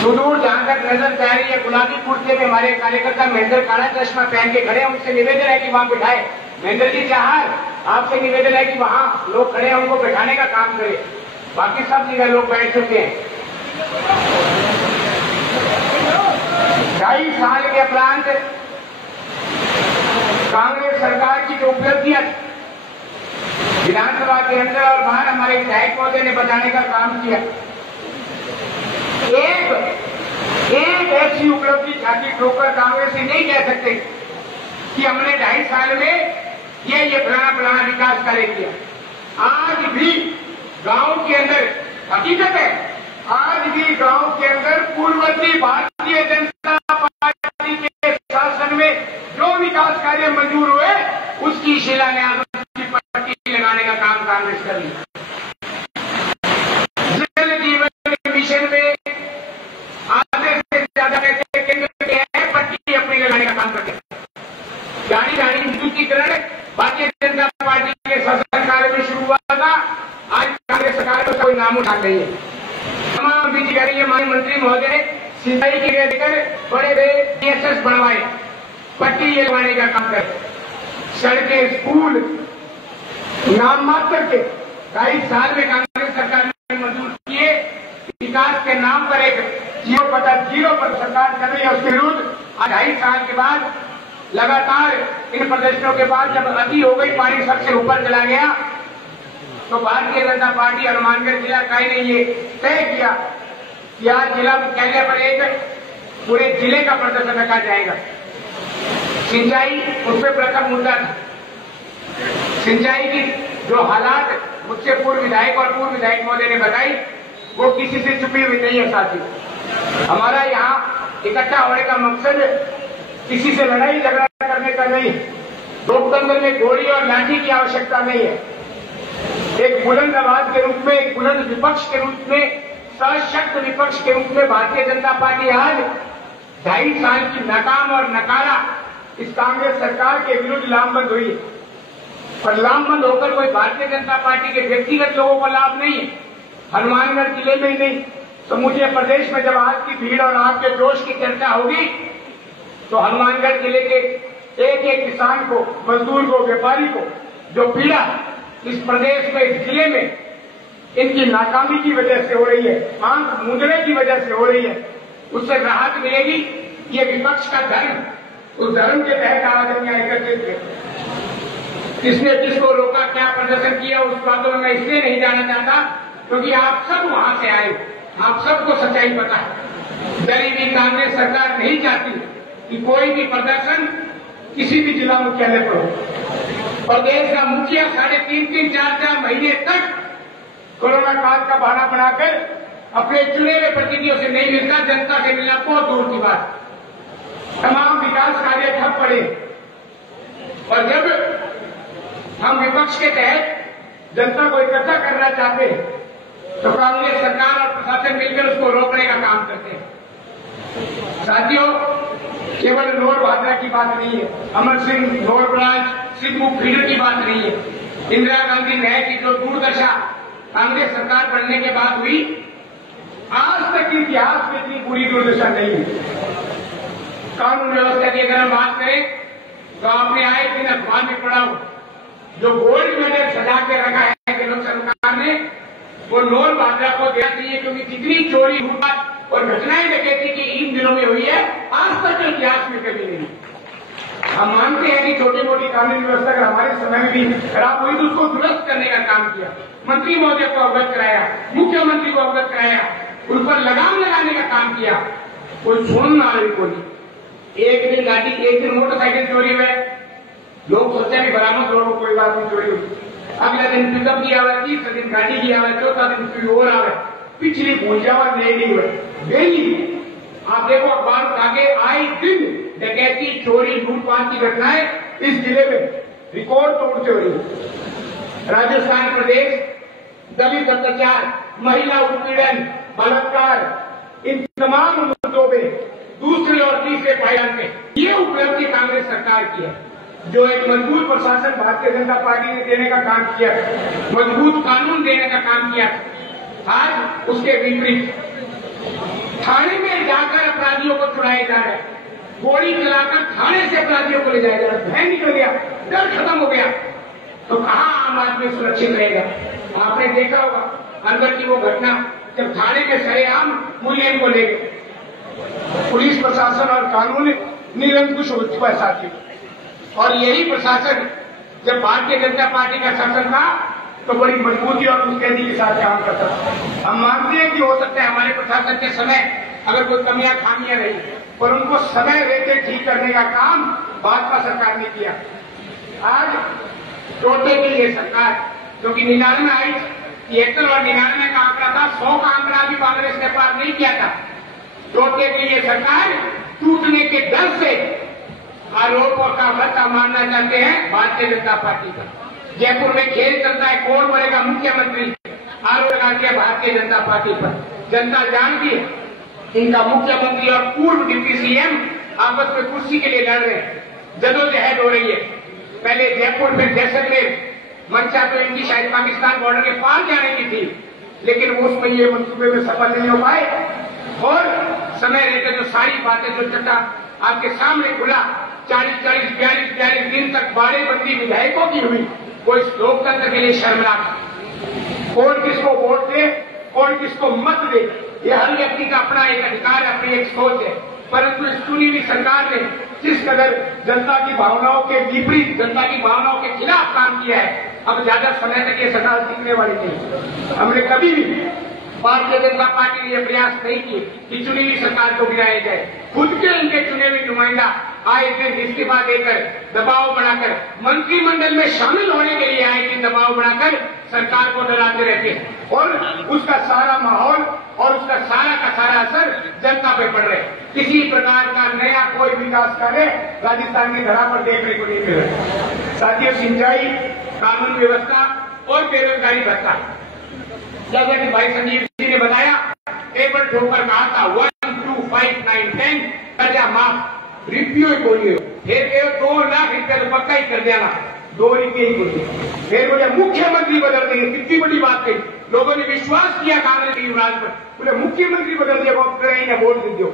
सुदूर जहां तक नजर जा रही है, गुलाबी कुर्ते में हमारे कार्यकर्ता महेंद्र काला चश्मा पहन के खड़े हैं। उनसे निवेदन है कि वहां बिठाए। महेंद्र जी जहां आपसे निवेदन है कि वहां लोग खड़े हैं, उनको बैठाने का काम करें। बाकी सब जगह लोग बैठ चुके हैं। 2.5 साल के उपरांत कांग्रेस सरकार की जो उपलब्धियां विधानसभा के अंदर और बाहर हमारे विधायक महोदय ने बताने का काम किया। एक ऐसी उपलब्धि छाती ठोकर कांग्रेस से नहीं कह सकते कि हमने 2.5 साल में ये फलाना विकास कार्य किया। आज भी गांव के अंदर हकीकत है, आज भी गांव के अंदर पूर्ववर्ती भारतीय जनता पार्टी के शासन में जो विकास कार्य मंजूर हुए उसकी शिलान्यास की पट्टी लगाने का काम कांग्रेस कर रही है। जल जीवन मिशन में आधे से ज्यादा पैसे केंद्र के हैं, पट्टी अपनी लगाने का काम करते हैं। गाड़ी विद्युतीकरण भारतीय जनता पार्टी के शासन काल में शुरू हुआ था। आज कांग्रेस सरकार को कोई नाम उठा रही है। तमाम बीजेपी कह रही है, माननीय मंत्री महोदय ने सिंचाई के लिए लेकर बड़े PSS बनवाए, पट्टी ये लगाने का काम करे। सड़कें, स्कूल नाम मात्र के 2.5 साल में कांग्रेस सरकार ने मंजूर किए। विकास के नाम पर एक 0 पर सरकार कर रही है, उसके विरुद्ध आज 2.5 साल के बाद लगातार इन प्रदर्शनों के बाद जब अति हो गई, पानी सबसे ऊपर चला गया, तो भारतीय जनता पार्टी हनुमानगढ़ जिला इकाई ने ये तय किया कि आज जिला मुख्यालय पर एक पूरे जिले का प्रदर्शन रखा जाएगा। सिंचाई उसमें प्रथम मुद्दा था। सिंचाई की जो हालात मुझसे पूर्व विधायक और पूर्व विधायक महोदय ने बताई, वो किसी से छुपी हुई नहीं है। साथी, हमारा यहाँ इकट्ठा होने का मकसद किसी से लड़ाई झगड़ा करने का नहीं, लोकतंत्र में गोली और लाठी की आवश्यकता नहीं है। एक बुलंद आवाज के रूप में, एक बुलंद विपक्ष के रूप में, सशक्त विपक्ष के रूप में भारतीय जनता पार्टी आज 2.5 साल की नाकाम और नकारा इस कांग्रेस सरकार के विरुद्ध लामबंद हुई है। और लामबंद होकर कोई भारतीय जनता पार्टी के व्यक्तिगत लोगों को लाभ नहीं है, हनुमानगढ़ जिले में ही नहीं, समूचे प्रदेश में जब आज की भीड़ और आपके जोश की चर्चा होगी तो हनुमानगढ़ जिले के एक किसान को, मजदूर को, व्यापारी को जो पीड़ा इस प्रदेश में, इस जिले में इनकी नाकामी की वजह से हो रही है, आंख मूंदने की वजह से हो रही है, उससे राहत मिलेगी। ये विपक्ष का धर्म, उस धर्म के तहत आज हम यहाँ एकत्रित थे। किसने किसको रोका, क्या प्रदर्शन किया, उस बातों में मैं इसलिए नहीं जाना चाहता क्योंकि आप सब वहां से आए, आप सबको सच्चाई पता है। गरीबी कांग्रेस सरकार नहीं चाहती कि कोई भी प्रदर्शन किसी भी जिला मुख्यालय पर हो। प्रदेश का मुखिया 3.5, 4 महीने तक कोरोना काल का बहाना बनाकर अपने चुने हुए प्रतिनिधियों से नहीं मिलता, जनता से मिलना बहुत दूर की बात। तमाम विकास कार्य ठप पड़े और जब हम विपक्ष के तहत जनता को इकट्ठा करना चाहते हैं तो कांग्रेस सरकार और प्रशासन मिलकर उसको रोकने का काम करते हैं। साथियों, केवल नोर भादरा की बात नहीं है, अमर सिंह नोर ब्रांच, सिंह फीडर की बात नहीं है। इंदिरा गांधी न्याय की जो दुर्दशा कांग्रेस सरकार बनने के बाद हुई, आज तक इतिहास में इतनी बुरी दुर्दशा नहीं हुई। कानून व्यवस्था की अगर हम बात करें तो आपने आए दिन अखबार में पढ़ा हो, जो गोल्ड मेडल सजा के रखा है केंद्र सरकार ने, वो नोर भादरा को देना चाहिए क्योंकि जितनी चोरी लूटपाट और घटनाएं डकैती की इन दिनों में हुई है, आज तक इतिहास में कभी नहीं। हम मानते हैं कि छोटी मोटी कानून व्यवस्था अगर हमारे समय में भी खराब हुई तो उसको दुरुस्त करने का काम किया, मंत्री महोदय को अवगत कराया, मुख्यमंत्री को अवगत कराया, उन पर लगाम लगाने का काम किया। कोई सुनने वाले को नहीं। एक दिन गाड़ी, एक दिन मोटरसाइकिल चोरी हुए, लोग सोचते हैं बरामद हो, कोई बात नहीं चोरी हुई। अगला दिन पिकअप की आवाज, तीसरे दिन गाड़ी की आवाज, चौथा दिन कोई और आवे, पिछली भूंजावा नहीं हुए डेली। आप देखो अखबार आगे आए दिन डकैती, चोरी, लूटपाट की घटनाएं इस जिले में रिकॉर्ड तोड़ते हो रही। राजस्थान प्रदेश दलित अत्याचार, महिला उत्पीड़न, बलात्कार, इन तमाम मुद्दों में दूसरे और तीसरे पायदान पे ये उपलब्धि कांग्रेस सरकार की है। जो एक मजबूत प्रशासन भारतीय जनता पार्टी ने देने का काम किया, मजबूत कानून देने का काम किया, आज उसके विपरीत थाने में मारकर अपराधियों को छुड़ाया जा रहा है, गोली चलाकर थाने से अपराधियों को ले जाया जा रहा है। भय निकल गया, डर खत्म हो गया, तो कहाँ आम आदमी सुरक्षित रहेगा। आपने देखा होगा अंदर की वो घटना, जब थाने के सरेआम मुलजिम को ले गए, पुलिस प्रशासन और कानून निरंकुश हो चुका है साथियों। और यही प्रशासन जब भारतीय जनता पार्टी का शासन था तो बड़ी मजबूती और मुस्तैदी के साथ काम करता था। हम मानते हैं कि हो सकता है हमारे प्रशासन के समय अगर कोई कमियां खामियां रही, पर उनको समय रहते ठीक करने का काम भाजपा सरकार ने किया। आज टोटे की ये सरकार जो कि 99 आई, 73 और 99 का आंकड़ा था, 100 का आंकड़ा भी कांग्रेस ने पार नहीं किया था। टोटे की ये सरकार टूटने के डर से आरोपों का भत्ता मारना चाहते हैं भारतीय जनता पार्टी का। जयपुर में खेल चलता है, कौन बनेगा मुख्यमंत्री, आरोप लगा दिया भारतीय जनता पार्टी पर। जनता जानती है इनका मुख्यमंत्री और पूर्व डिप्टी सीएम आपस में कुर्सी के लिए लड़ रहे हैं, जदोजहद हो रही है। पहले जयपुर में जैसलमेर मंशा तो इनकी शायद पाकिस्तान बॉर्डर के पार जाने की थी, लेकिन वो उसमें ये मंसूबे में सफल नहीं हो पाए। और समय रहते जो सारी बातें जो चट्टा आपके सामने खुला, 40-42 दिन तक बाड़ेबंदी विधायकों की हुई, वो इस लोकतंत्र के लिए शर्मनाक। कौन किसको वोट दे, कौन किसको मत दे, ये हर व्यक्ति का अपना एक अधिकार है, अपनी एक सोच है। परंतु इस चुनी हुई सरकार ने जिस कदर जनता की भावनाओं के विपरीत, जनता की भावनाओं के खिलाफ काम किया है, अब ज्यादा समय तक ये सरकार टिकने वाली नहीं। हमने कभी भी भारतीय जनता पार्टी ने यह प्रयास नहीं किए कि चुनी हुई सरकार को गिराया जाए। खुद के इनके चुने हुए नुमाइंदा आए दिन इस्तीफा देकर, दबाव बनाकर, मंत्रिमंडल में शामिल होने के लिए आए दिन दबाव बनाकर सरकार को डराते रहते हैं। और उसका सारा माहौल और उसका सारा का सारा असर जनता पे पड़ रहा है। किसी प्रकार का नया कोई विकास कार्य राजस्थान की धरा पर देखने को नहीं मिल रहा। साथियों, सिंचाई, कानून व्यवस्था और बेरोजगारी भत्ता, जैसा कि भाई संजीव जी ने बताया, टेबल ठोकर कहा था 1, 2, 5, 9, 10 कर्जा माफ, रिप्यू ही बोलिए, फिर 2 लाख रुपया तो पक्का ही कर देना, 2 रुपये ही बोलिए। फिर बोले मुख्यमंत्री बदल देंगे, कितनी बड़ी बात कही। लोगों ने विश्वास किया कांग्रेस के युवराज पर, बोले मुख्यमंत्री बदल दिया, वोट दे दो।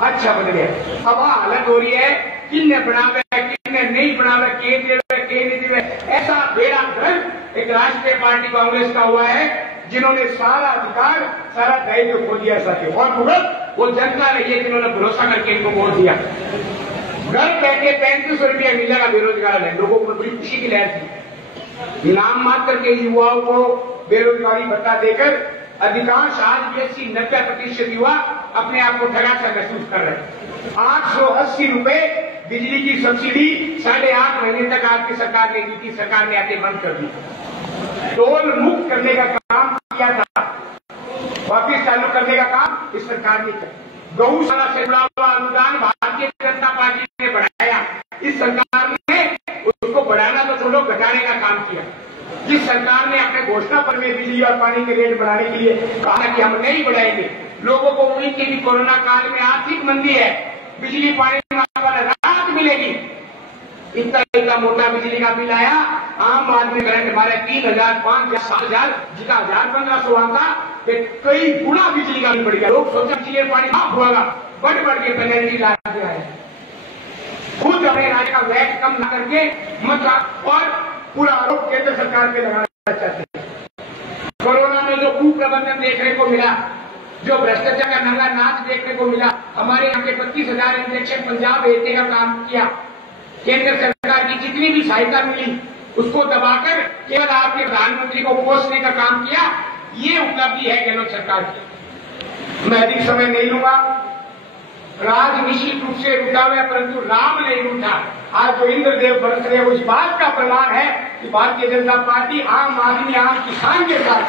अच्छा बदल गया। अब हालत हो रही है, किन्ने बनावे किन्ने नहीं बनावे, के नहीं देवे, ऐसा बेड़ा गर्क एक राष्ट्रीय पार्टी कांग्रेस का हुआ है, जिन्होंने सारा अधिकार, सारा दायित्व खो दिया साथियों। और भुगत वो जनता रही है जिन्होंने भरोसा करके इनको वोट दिया। घर बैठे 3500 रुपया मिलेगा बेरोजगार है, लोगों को बड़ी खुशी की लहर थी। नाम मात्र के युवाओं को बेरोजगारी भत्ता देकर अधिकांश आज भी 80-90% युवा अपने आप को ठगा सा महसूस कर रहे हैं। 880 रुपए बिजली की सब्सिडी 8.5 महीने तक आपकी सरकार ने दी थी, सरकार ने आके बंद कर दी। टोल मुक्त करने का काम किया था, वापिस चालू करने का काम इस सरकार ने किया। गौशाला से जुड़ा हुआ अनुदान भारतीय जनता पार्टी ने बढ़ाया, इस सरकार ने उसको बढ़ाना तो छोड़ो, घटाने का काम किया। जिस सरकार ने अपने घोषणा पत्र में बिजली और पानी के रेट बढ़ाने के लिए कहा कि हम नहीं बढ़ाएंगे, लोगों को उम्मीद थी कि कोरोना काल में आर्थिक मंदी है, बिजली पानी में राहत मिलेगी। इतना मोटा बिजली का बिल आया, आम आदमी करंट हमारे 3000, 5000, 7000, जिसका 1500 आता, कई गुना बिजली का बिल बढ़ गया। लोग सोचा बिजली पानी माफ होगा, बढ़ के पेनल्टी ला दिया है। खुद अपने राज्य का वैट कम न करके मत और पूरा आरोप केंद्र सरकार पे लगाना चाहते हैं। कोरोना में जो कुप्रबंधन देखने को मिला, जो भ्रष्टाचार का नंगा नाच देखने को मिला, हमारे यहाँ के 25,000 इंजेक्शन पंजाब भेजने का काम किया। केंद्र सरकार की जितनी भी सहायता मिली उसको दबाकर केवल आपके प्रधानमंत्री को पोषने का काम किया। ये उपलब्धि है गहलोत सरकार की। मैं अधिक समय नहीं लूंगा। राज निश्चित रूप से रूठा हुआ, परंतु राम नहीं रूठा। आज जो इंद्रदेव बरस रहे वो इस बात का प्रमाण है कि भारतीय जनता पार्टी आम आदमी, आम किसान के साथ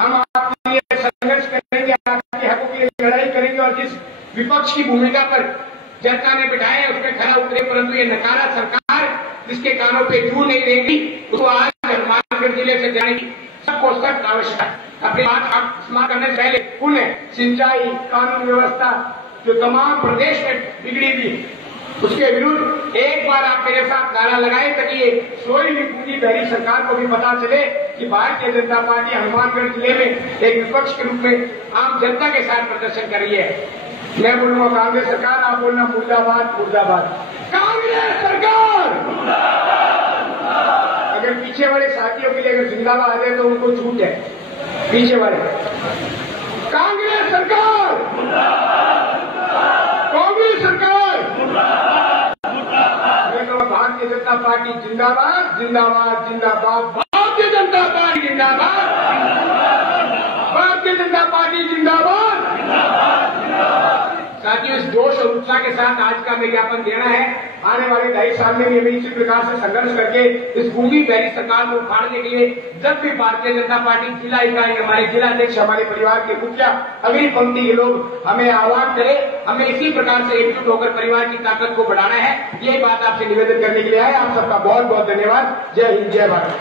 हम आपके लिए संघर्ष करेंगे, आपके हकों के लिए लड़ाई करेंगे। और जिस विपक्ष की भूमिका पर जनता ने बिठाए उसमें खरा उतरे, परंतु ये नकारा सरकार जिसके कानों पे जू नहीं देगी, उसको आज हनुमानगढ़ जिले से जाने की सबको सख्त आवश्यकता है। अपनी बात समाप्त करने से पहले पुनः सिंचाई, कानून व्यवस्था जो तमाम प्रदेश में बिगड़ी हुई, उसके विरुद्ध एक बार आप मेरे साथ नारा लगाएं ताकि ये सोई हुई पूरी बहरी सरकार को भी पता चले कि भारतीय जनता पार्टी हनुमानगढ़ जिले में एक विपक्ष के रूप में आम जनता के साथ प्रदर्शन कर रही है। मैं बोलूंगा कांग्रेस सरकार, आप बोलना मुर्दाबाद मुर्दाबाद। कांग्रेस सरकार अगर पीछे वाले साथियों के लिए अगर जिंदाबाद है तो उनको छूट है। पीछे वाले कांग्रेस सरकार, कांग्रेस सरकार, भारतीय जनता पार्टी जिंदाबाद जिंदाबाद जिंदाबाद, भारतीय जनता पार्टी जिंदाबाद, भारतीय जनता पार्टी जिंदाबाद। साथियों, इस जोश और उत्साह के साथ आज का हमें ज्ञापन देना है। आने वाले 2.5 साल में भी हमें इसी प्रकार से संघर्ष करके इस गूंगी बहरी सरकार को उखाड़ने के लिए जब भी भारतीय जनता पार्टी जिला इकाई, हमारे जिला अध्यक्ष, हमारे परिवार के मुखिया, अगली पंक्ति के लोग हमें आह्वान करें, हमें इसी प्रकार से एकजुट होकर परिवार की ताकत को बढ़ाना है। यही बात आपसे निवेदन करने के लिए आए। आप सबका बहुत बहुत धन्यवाद। जय हिंद, जय भारत।